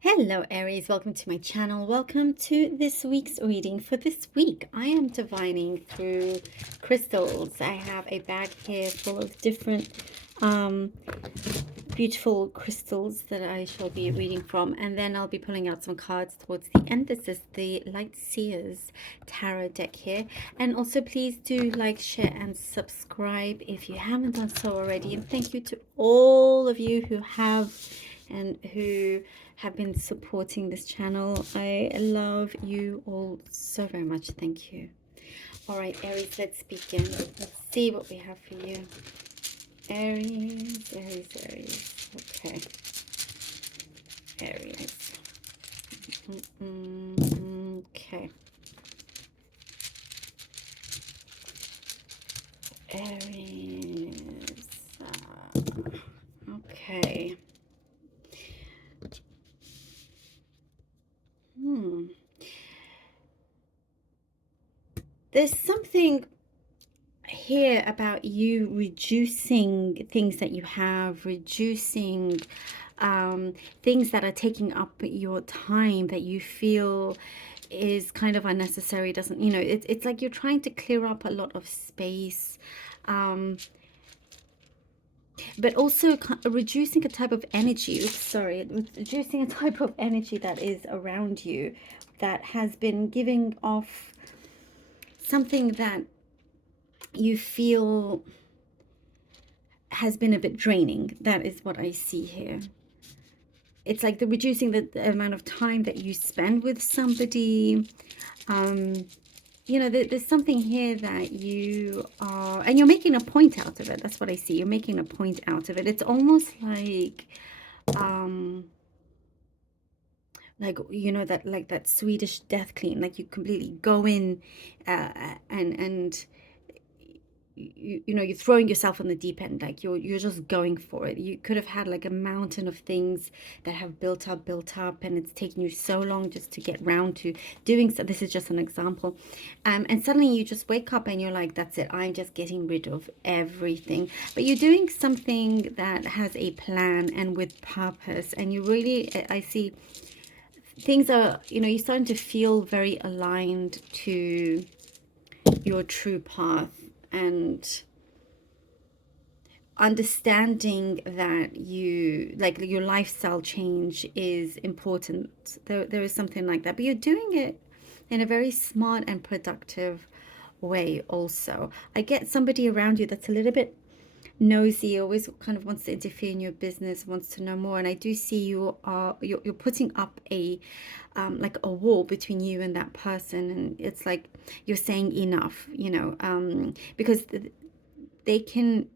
Hello Aries, welcome to my channel. Welcome to this week's reading. For this week, I am divining through crystals. I have a bag here full of different beautiful crystals that I shall be reading from, and then I'll be pulling out some cards towards the end. This is the Light Seers Tarot deck here. And also please do like, share and subscribe if you haven't done so already. And thank you to all of you who have and who have been supporting this channel. I love you all so very much. Thank you. All right, Aries, let's begin. Let's see what we have for you. Aries, Aries, Aries. Okay. Aries. Okay. Aries. Okay. There's something here about you reducing things that you have, reducing things that are taking up your time that you feel is kind of unnecessary. Doesn't, you know, it's like you're trying to clear up a lot of space, but also reducing a type of energy. Sorry, reducing a type of energy that is around you that has been giving off something that you feel has been a bit draining. That is what I see here. It's like the reducing the amount of time that you spend with somebody. You know, there's something here that you are, and you're making a point out of it. That's what I see. You're making a point out of it. It's almost like you know, that like that Swedish death clean, like you completely go in and you know, you're throwing yourself on the deep end, like you're just going for it. You could have had like a mountain of things that have built up, and it's taken you so long just to get round to doing so. This is just an example. And suddenly you just wake up and you're like, that's it, I'm just getting rid of everything. But you're doing something that has a plan and with purpose, and you really, I see things are, you know, you're starting to feel very aligned to your true path, and understanding that you, like, your lifestyle change is important. There is something like that, but you're doing it in a very smart and productive way. Also, I get somebody around you that's a little bit nosy, always kind of wants to interfere in your business, wants to know more. And I do see you are, you're putting up a like a wall between you and that person, and it's like you're saying enough, you know, because they can,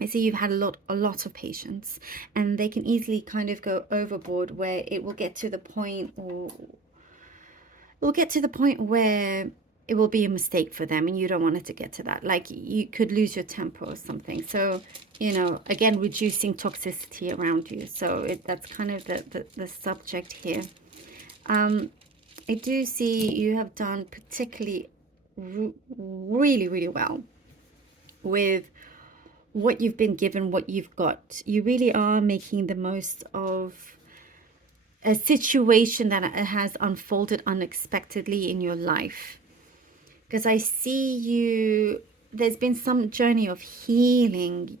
I see you've had a lot of patience, and they can easily kind of go overboard, where it will get to the point, or will get to the point where it will be a mistake for them, and you don't want it to get to that. Like you could lose your temper or something. So, you know, again, reducing toxicity around you. So that's kind of the subject here. I do see you have done particularly really well with what you've been given, what you've got. You really are making the most of a situation that has unfolded unexpectedly in your life. Because I see you, there's been some journey of healing.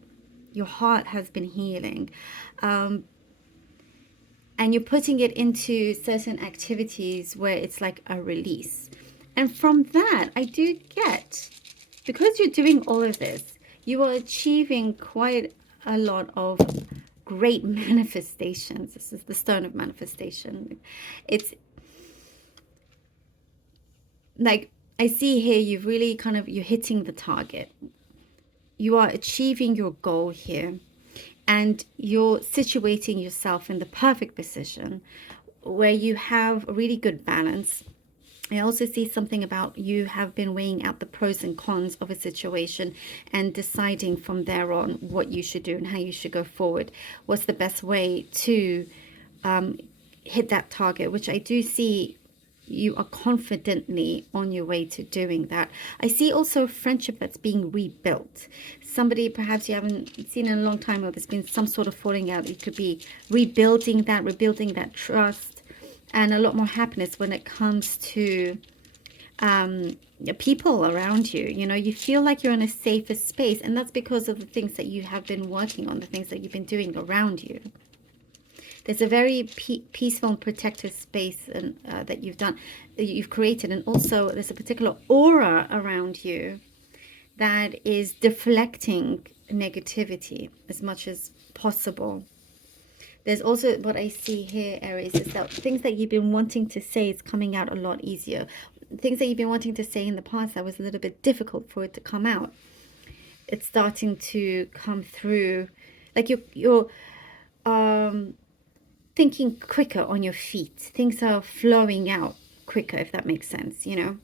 Your heart has been healing. And you're putting it into certain activities where it's like a release. And from that, I do get, because you're doing all of this, you are achieving quite a lot of great manifestations. This is the stone of manifestation. It's like, I see here, you've really kind of, you're hitting the target. You are achieving your goal here, and you're situating yourself in the perfect position where you have a really good balance. I also see something about you have been weighing out the pros and cons of a situation and deciding from there on what you should do and how you should go forward. What's the best way to hit that target, which I do see you are confidently on your way to doing that. I see also a friendship that's being rebuilt. Somebody perhaps you haven't seen in a long time, or there's been some sort of falling out. It could be rebuilding that trust, and a lot more happiness when it comes to people around you. You know, you feel like you're in a safer space, and that's because of the things that you have been working on, the things that you've been doing around you. There's a very peaceful and protective space and that you've created, and also there's a particular aura around you that is deflecting negativity as much as possible. There's also what I see here, Aries, is that things that you've been wanting to say is coming out a lot easier. Things that you've been wanting to say in the past that was a little bit difficult for it to come out, it's starting to come through. Like you're thinking quicker on your feet. Things are flowing out quicker, if that makes sense. You know,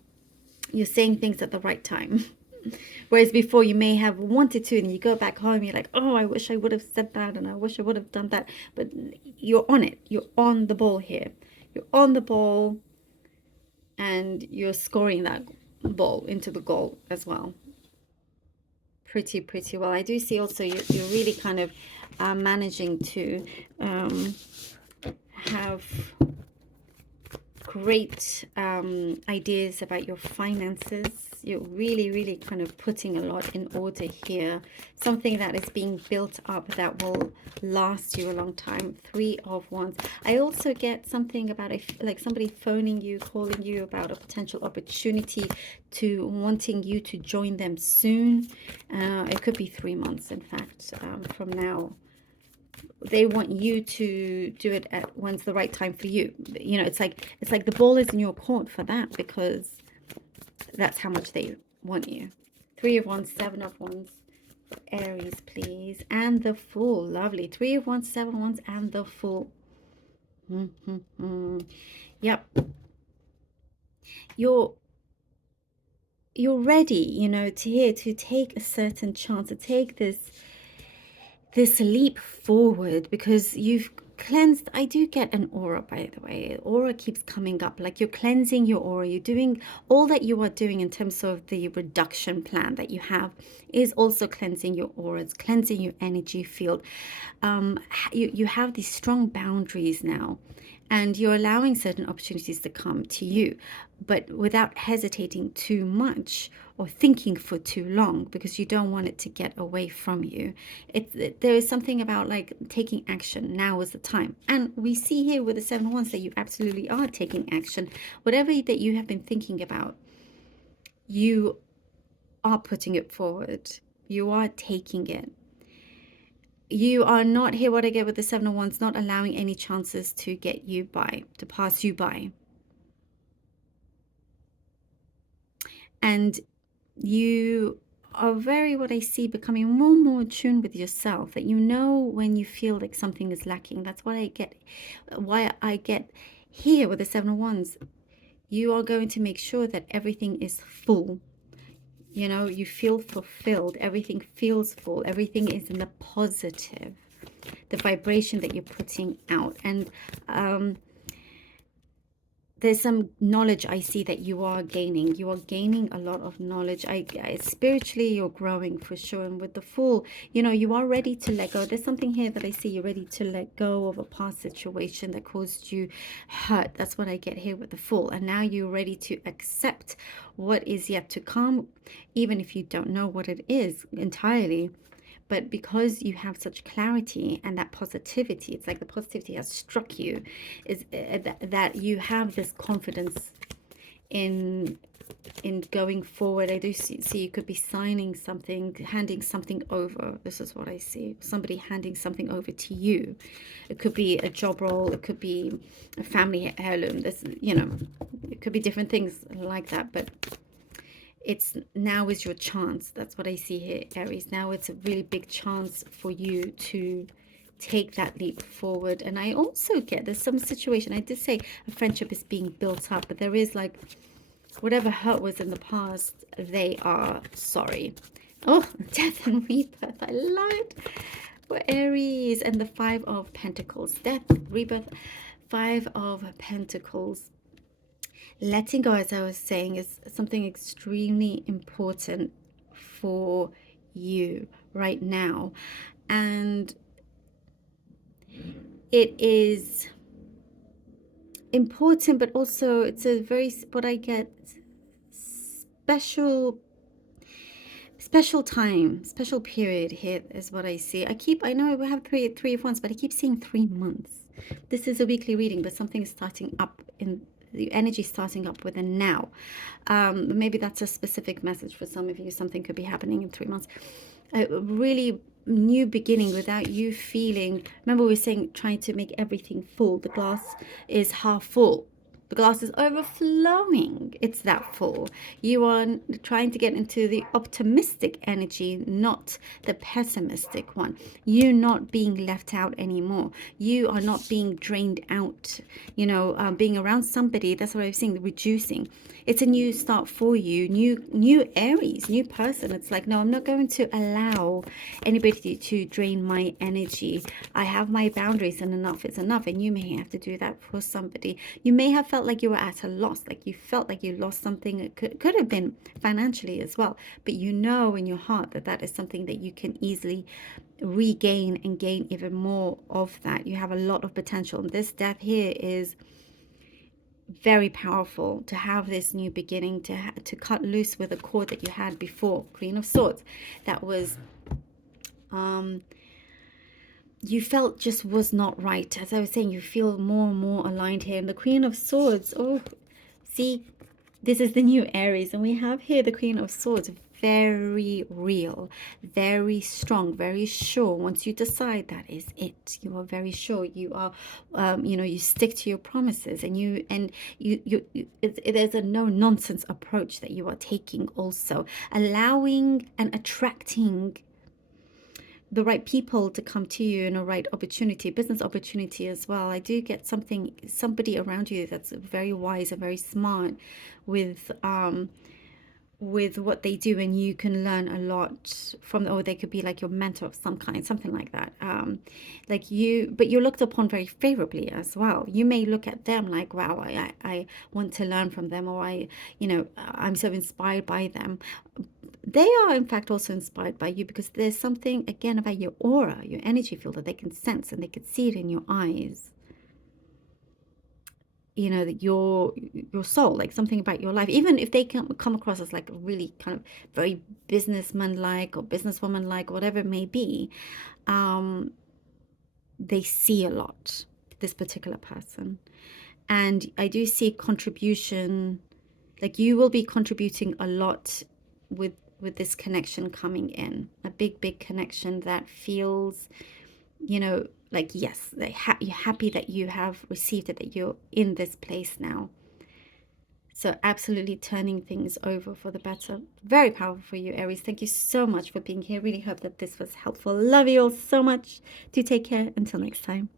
you're saying things at the right time. Whereas before you may have wanted to, and you go back home, you're like, oh, I wish I would have said that, and I wish I would have done that. But you're on it. You're on the ball here. You're on the ball, and you're scoring that ball into the goal as well. Pretty well. I do see also you're really kind of managing to have great ideas about your finances. You're really kind of putting a lot in order here. Something that is being built up that will last you a long time. 3 of Wands. I also get something about like somebody phoning you, calling you about a potential opportunity, to wanting you to join them soon. It could be 3 months, in fact, from now. They want you to do it at when's the right time for you. You know, it's like the ball is in your court for that, because that's how much they want you. 3 of Wands, 7 of Wands for Aries, please. And the Fool. Lovely. 3 of Wands, 7 of Wands, and the Fool. Yep. You're ready, you know, to take a certain chance, to take this leap forward, because you've cleansed. I do get an aura, by the way. Aura keeps coming up, like you're cleansing your aura. You're doing all that you are doing in terms of the reduction plan that you have is also cleansing your auras, cleansing your energy field. You have these strong boundaries now, and you're allowing certain opportunities to come to you, but without hesitating too much or thinking for too long, because you don't want it to get away from you. There is something about like taking action. Now is the time. And we see here with the 7 of Wands that you absolutely are taking action. Whatever that you have been thinking about, you are putting it forward. You are taking it. You are not, here what I get with the 7 of Wands, not allowing any chances to get you by, to pass you by. And you are very, what I see, becoming more and more attuned with yourself, that you know when you feel like something is lacking. That's what I get, why I get here with the 7 of Wands. You are going to make sure that everything is full. You know, you feel fulfilled. Everything feels full. Everything is in the positive, the vibration that you're putting out. And there's some knowledge I see that you are gaining. You are gaining a lot of knowledge. Spiritually, you're growing for sure. And with the Fool, you know, you are ready to let go. There's something here that I see you're ready to let go of a past situation that caused you hurt. That's what I get here with the Fool. And now you're ready to accept what is yet to come, even if you don't know what it is entirely. But because you have such clarity and that positivity, it's like the positivity has struck you, is that you have this confidence in going forward. I do see you could be signing something, handing something over. This is what I see. Somebody handing something over to you. It could be a job role. It could be a family heirloom. This, you know, it could be different things like that. But it's now is your chance. That's what I see here, Aries. Now it's a really big chance for you to take that leap forward. And I also get there's some situation. I did say a friendship is being built up, but there is like whatever hurt was in the past, they are sorry. Oh, death and rebirth. I love it. For Aries. And the 5 of Pentacles. Death, rebirth, 5 of Pentacles. letting go, as I was saying, is something extremely important for you right now. And it is important, but also it's a very, what I get, special time, special period here is what I see. I know we have three of wands, but I keep seeing 3 months. This is a weekly reading, but something is starting up in the energy, starting up with a now. Maybe that's a specific message for some of you. Something could be happening in 3 months. A really new beginning without you feeling. Remember, we were saying trying to make everything full. The glass is half full. The glass is overflowing. It's that full. You are trying to get into the optimistic energy, not the pessimistic one. You're not being left out anymore. You are not being drained out. Being around somebody, that's what I was saying, reducing. It's a new start for you, new Aries, new person. It's like, no, I'm not going to allow anybody to drain my energy. I have my boundaries, and enough is enough. And you may have to do that for somebody. You may have felt like you were at a loss, like you felt like you lost something. It could have been financially as well, but you know in your heart that that is something that you can easily regain and gain even more of that. You have a lot of potential, and this death here is very powerful to have this new beginning, to cut loose with a cord that you had before. Queen of Swords, that was you felt just was not right. As I was saying, you feel more and more aligned here. And the Queen of Swords, oh, see, this is the new Aries, and we have here the Queen of Swords, very real, very strong, very sure. Once you decide, that is it. You are very sure. You are, you stick to your promises, and there's a no nonsense approach that you are taking. Also, allowing and attracting the right people to come to you, and a right opportunity, business opportunity as well. I do get somebody around you that's very wise and very smart with what they do, and you can learn a lot from them, or they could be like your mentor of some kind, something like that. But you're looked upon very favorably as well. You may look at them like, wow, I want to learn from them, or I'm so inspired by them. They are in fact also inspired by you, because there's something again about your aura, your energy field, that they can sense, and they can see it in your eyes. That your soul, like something about your life, even if they can come across as like really kind of very businessman like or businesswoman like, whatever it may be, they see a lot, this particular person. And I do see contribution, like you will be contributing a lot with this connection coming in, a big connection that feels, like, yes, you're happy that you have received it, that you're in this place now. So absolutely turning things over for the better. Very powerful for you, Aries. Thank you so much for being here. Really hope that this was helpful. Love you all so much. Do take care. Until next time.